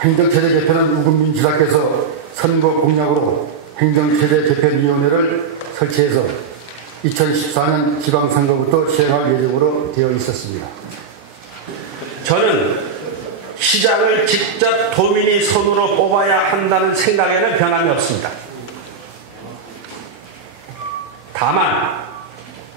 행정체제 개편은 우금민 지사께서 선거 공약으로 행정체제 개편위원회를 설치해서 2014년 지방선거부터 시행할 예정으로 되어 있었습니다. 저는 시장을 직접 도민이 손으로 뽑아야 한다는 생각에는 변함이 없습니다. 다만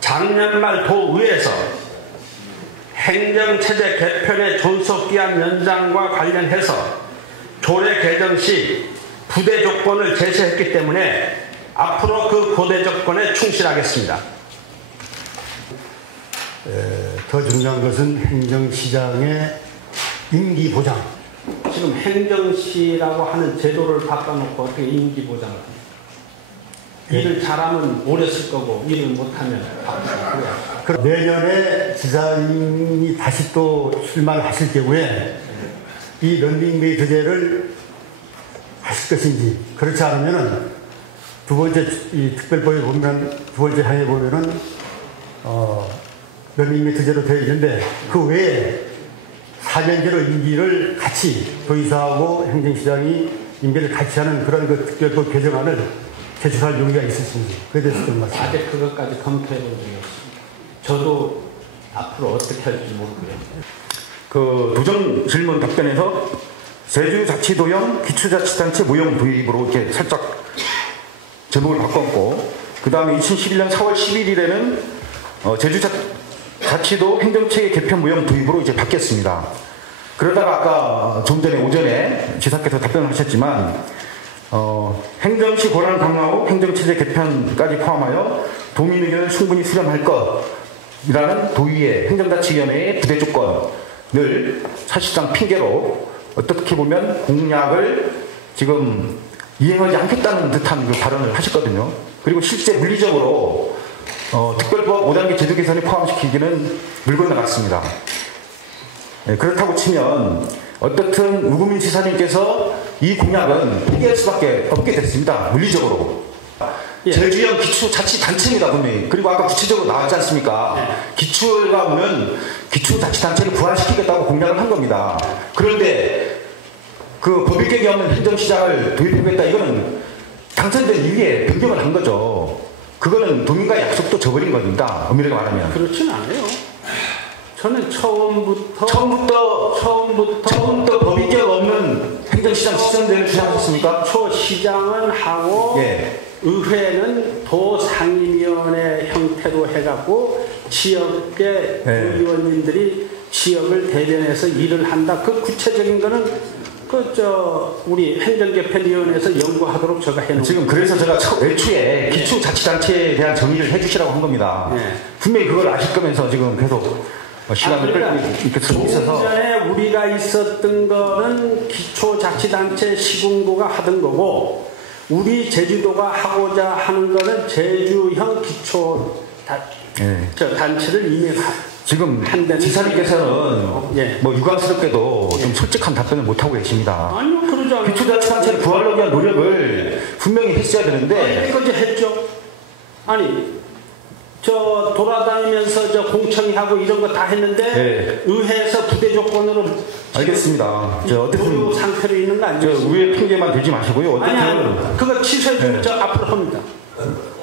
작년 말 도의회에서 행정체제 개편의 존속기한 연장과 관련해서 조례 개정 시 부대 조건을 제시했기 때문에 앞으로 그 부대 조건에 충실하겠습니다. 더 중요한 것은 행정시장의 임기 보장. 지금 행정시라고 하는 제도를 바꿔놓고 어떻게 임기 보장을 합니까? 일을 잘하면 오래 쓸 거고 일을 못하면 바쁘고요. 내년에 지사님이 다시 또 출마를 하실 경우에 이 런닝메이트제를 하실 것인지, 그렇지 않으면은 두 번째 이 특별법에 보면 두 번째 항에 보면은 런닝메이트제로 되어 있는데 그 외에 4년제로 임기를 같이 도의사하고 행정시장이 임기를 같이 하는 그런 그 특별법 개정안을 제출할 용의가 있으신지, 그에 대해서 좀 말씀. 아직 그것까지 검토해 본 적이 없습니다. 저도 앞으로 어떻게 할지 모르고요. 그 도전 질문 답변에서 제주자치도형 기초자치단체 모형 도입으로 이렇게 살짝 제목을 바꿨고, 그 다음에 2011년 4월 11일에는 제주자치도 행정체계 개편 모형 도입으로 이제 바뀌었습니다. 그러다가 아까 좀 전에 오전에 지사께서 답변을 하셨지만 행정시 권한 강화 후 행정체제 개편까지 포함하여 도민 의견을 충분히 수렴할 것이라는 도의회 행정자치위원회의 부대 조건을 사실상 핑계로 어떻게 보면 공약을 지금 이행하지 않겠다는 듯한 그 발언을 하셨거든요. 그리고 실제 물리적으로 특별법 5단계 제도 개선에 포함시키기는 물 건너갔습니다. 네, 그렇다고 치면 어떻든 우금민 지사님께서 이 공약은 포기할 수밖에 없게 됐습니다. 물리적으로. 예. 제주형 기초자치단체입니다, 분명히. 그리고 아까 구체적으로 나왔지 않습니까? 예. 기초가 보면 기초자치단체를 부활시키겠다고 공약을 한 겁니다. 그런데 그 법익격이 없는 행정시장을 도입하겠다, 이거는 당선된 이후에 변경을 한 거죠. 그거는 도민과의 약속도 저버린 겁니다, 엄밀하게 말하면. 그렇진 않아요. 저는 처음부터 법익격 없는 행정시장 시스템을 주장하셨습니까? 시장은 하고 예. 의회는 도상임위원회 형태로 해갖고 지역의 의원님들이 지역을 대변해서 일을 한다. 그 구체적인 거는 우리 행정개편위원회에서 연구하도록 제가 해놓은 지금 그래서 제가 애초에 기초자치단체에 대한 정의를 해주시라고 한 겁니다. 예. 분명히 그걸 아실 거면서 지금 계속 시간을 끌고 있어서. 전에 우리가 있었던 거는 기초자치단체 시군구가 하던 거고, 우리 제주도가 하고자 하는 거는 제주형 기초단체를 이미 지금 지사님께서는 예. 뭐 유감스럽게도 좀 솔직한 답변을 못 하고 계십니다. 아니요, 그러지 않아요. 기초자치단체를 부활하기 위한 노력을 분명히 했어야 되는데. 이거 이제 했죠. 아니. 돌아다니면서 공청회 하고 이런 거 다 했는데 네. 의회에서 부대 조건으로 알겠습니다. 어쨌든 상태로 있는 거 아니에요? 위에 핑계만 대지 마시고요. 아니, 그거 취소해주면 저 앞으로 합니다.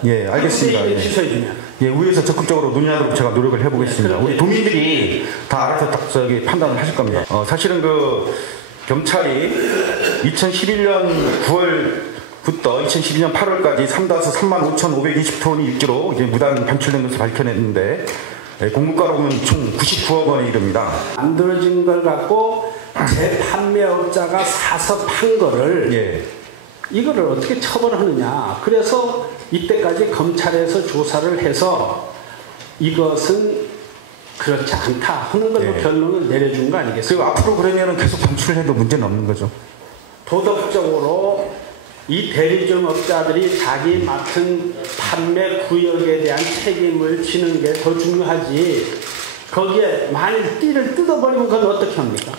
예, 알겠습니다. 예. 취소해주면. 예, 위에서 적극적으로 논의하도록 제가 노력을 해보겠습니다. 우리 도민들이 다 알아서 판단을 하실 겁니다. 사실은 그 경찰이 2011년 9월부터 2012년 8월까지 3-35,520톤이 육지로 이제 무단 반출된 것을 밝혀냈는데 공급가로는 총 99억 원에 이릅니다. 만들어진 걸 갖고 재판매업자가 사서 판 거를 예. 이거를 어떻게 처벌하느냐. 그래서 이때까지 검찰에서 조사를 해서 이것은 그렇지 않다 하는 걸로 예. 결론을 내려준 거 아니겠습니까? 그리고 앞으로 그러면은 계속 반출해도 문제는 없는 거죠. 도덕적으로 이 대리점업자들이 자기 맡은 판매 구역에 대한 책임을 지는 게 더 중요하지. 거기에 만일 띠를 뜯어버리면 그건 어떻게 합니까?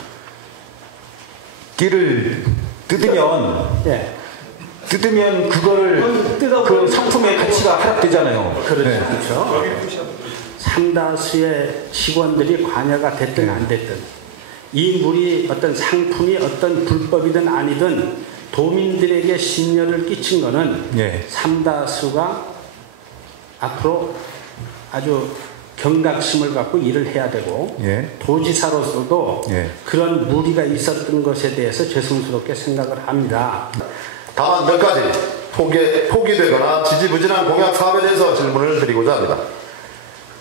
띠를 뜯으면 예. 뜯으면 그걸 그 상품의 가치가 하락되잖아요. 그렇죠. 네. 그렇죠. 상다수의 직원들이 관여가 됐든 안 됐든 이 물이 어떤 상품이 어떤 불법이든 아니든 도민들에게 심려를 끼친 것은 예. 삼다수가 앞으로 아주 경각심을 갖고 일을 해야 되고 예. 도지사로서도 예. 그런 무리가 있었던 것에 대해서 죄송스럽게 생각을 합니다. 다만 몇 가지 포기되거나 지지부진한 공약 사업에 대해서 질문을 드리고자 합니다.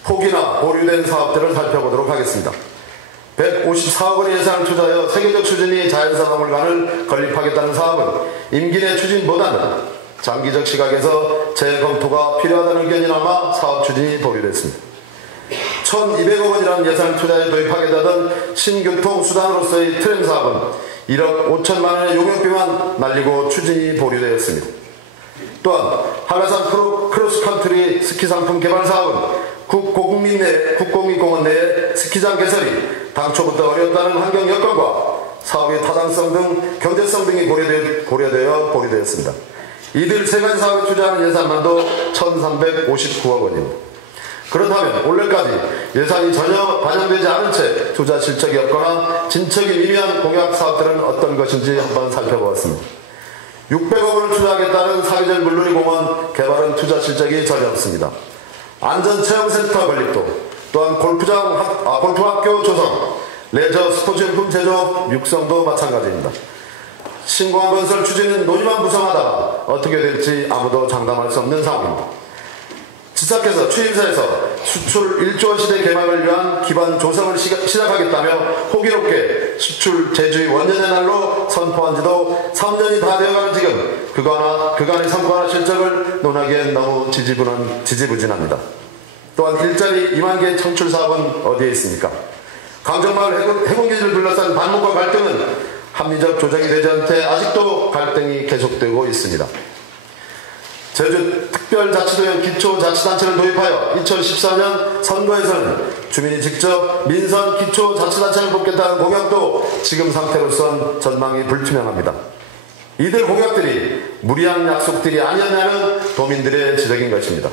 포기나 보류된 사업들을 살펴보도록 하겠습니다. 154억 원의 예산을 투자하여 세계적 수준의 자연사박물관을 건립하겠다는 사업은 임기 내 추진보다는 장기적 시각에서 재검토가 필요하다는 의견이 남아 사업 추진이 보류됐습니다. 1200억 원이라는 예산을 투자해 도입하겠다던 신교통수단으로서의 트램 사업은 1억 5천만 원의 용역비만 날리고 추진이 보류되었습니다. 또한 한라산 크로스컨트리 스키 상품 개발 사업은 국공립공원 내에 스키장 개설이 당초부터 어려웠다는 환경 여건과 사업의 타당성 등 경제성 등이 고려되어 보류되었습니다. 이들 세 가지 사업에 투자하는 예산만도 1359억 원입니다. 그렇다면 올해까지 예산이 전혀 반영되지 않은 채 투자 실적이 없거나 진척이 미미한 공약 사업들은 어떤 것인지 한번 살펴보았습니다. 600억 원을 투자하겠다는 사계절 물놀이 공원 개발은 투자 실적이 전혀 없습니다. 안전체험센터 건립도 또한 골프학교 조성, 레저 스포츠용품 제조업 육성도 마찬가지입니다. 신공항 건설 추진은 논의만 무성하다가 어떻게 될지 아무도 장담할 수 없는 상황입니다. 지사께서 취임사에서 수출 1조 원 시대 개막을 위한 기반 조성을 시작하겠다며 호기롭게 수출 제주의 원년의 날로 선포한 지도 3년이 다 되어가는 지금 그간의 성과나 실적을 논하기엔 너무 지지부진합니다. 또한 일자리 2만 개의 창출 사업은 어디에 있습니까? 강정마을 해군기지를 둘러싼 반목과 갈등은 합리적 조정이 되지 않게 아직도 갈등이 계속되고 있습니다. 제주특별자치도형 기초자치단체를 도입하여 2014년 선거에서는 주민이 직접 민선 기초자치단체를 뽑겠다는 공약도 지금 상태로선 전망이 불투명합니다. 이들 공약들이 무리한 약속들이 아니었냐는 도민들의 지적인 것입니다.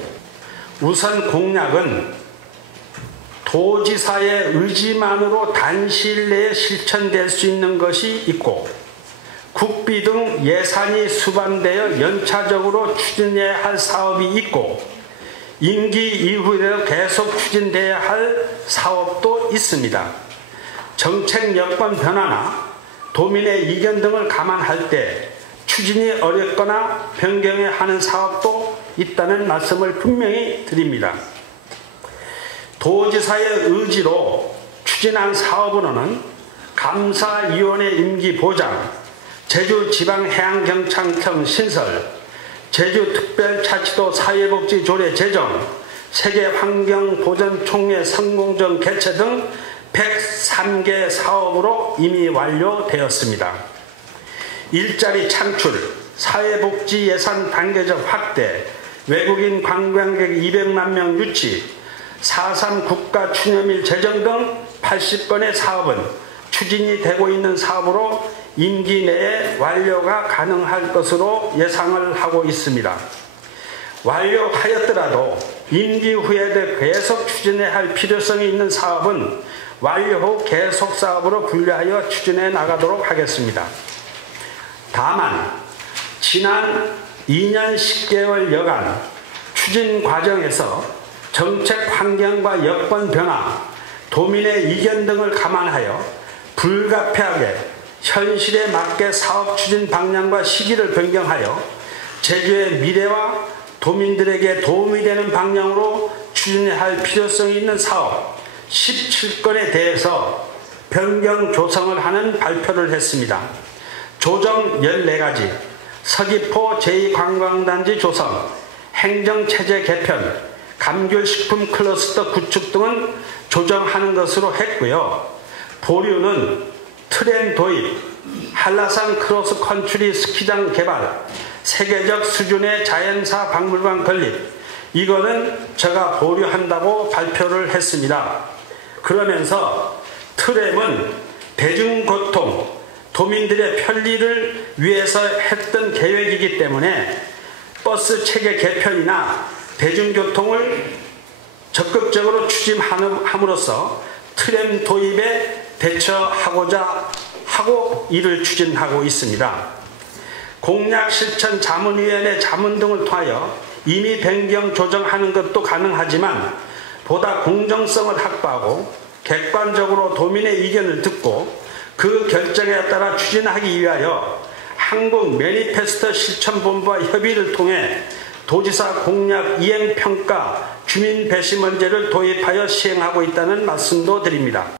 우선 공약은 도지사의 의지만으로 단시일 내에 실천될 수 있는 것이 있고 국비 등 예산이 수반되어 연차적으로 추진해야 할 사업이 있고 임기 이후에도 계속 추진돼야 할 사업도 있습니다. 정책 여건 변화나 도민의 의견 등을 감안할 때 추진이 어렵거나 변경해야 하는 사업도 있다는 말씀을 분명히 드립니다. 도지사의 의지로 추진한 사업으로는 감사위원회 임기 보장, 제주지방해양경찰청 신설, 제주특별자치도 사회복지조례 제정, 세계환경보전총회 성공정 개최 등 103개 사업으로 이미 완료되었습니다. 일자리 창출, 사회복지 예산 단계적 확대, 외국인 관광객 200만 명 유치, 4.3 국가추념일 제정 등 80건의 사업은 추진이 되고 있는 사업으로 임기 내에 완료가 가능할 것으로 예상을 하고 있습니다. 완료하였더라도 임기 후에도 계속 추진해야 할 필요성이 있는 사업은 완료 후 계속 사업으로 분류하여 추진해 나가도록 하겠습니다. 다만 지난 2년 10개월 여간 추진 과정에서 정책 환경과 여건 변화, 도민의 의견 등을 감안하여 불가피하게 현실에 맞게 사업 추진 방향과 시기를 변경하여 제주의 미래와 도민들에게 도움이 되는 방향으로 추진해야 할 필요성이 있는 사업 17건에 대해서 변경 조성을 하는 발표를 했습니다. 조정 14가지, 서귀포 제2관광단지 조성, 행정체제 개편, 감귤식품 클러스터 구축 등은 조정하는 것으로 했고요. 보류는 트램 도입, 한라산 크로스컨트리 스키장 개발, 세계적 수준의 자연사 박물관 건립, 이거는 제가 보류한다고 발표를 했습니다. 그러면서 트램은 대중교통, 도민들의 편리를 위해서 했던 계획이기 때문에 버스 체계 개편이나 대중교통을 적극적으로 추진함으로써 트램 도입에 대처하고자 하고 이를 추진하고 있습니다. 공약실천자문위원회 자문 등을 통하여 임의 변경 조정하는 것도 가능하지만 보다 공정성을 확보하고 객관적으로 도민의 의견을 듣고 그 결정에 따라 추진하기 위하여 한국 매니페스토 실천본부와 협의를 통해 도지사 공약 이행평가 주민 배시 문제를 도입하여 시행하고 있다는 말씀도 드립니다.